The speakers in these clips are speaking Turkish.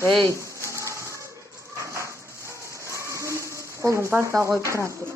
Hey. Kolun parkta koyup duran dur.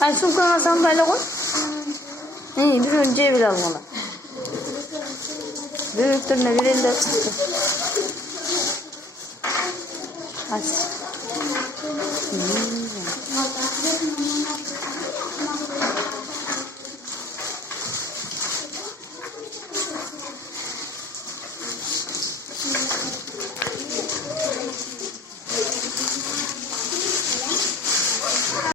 Ay sulkana sandalye koy. İyi bir önce bir al bana. Büyüktürüne bir elde çıktı. Hadi.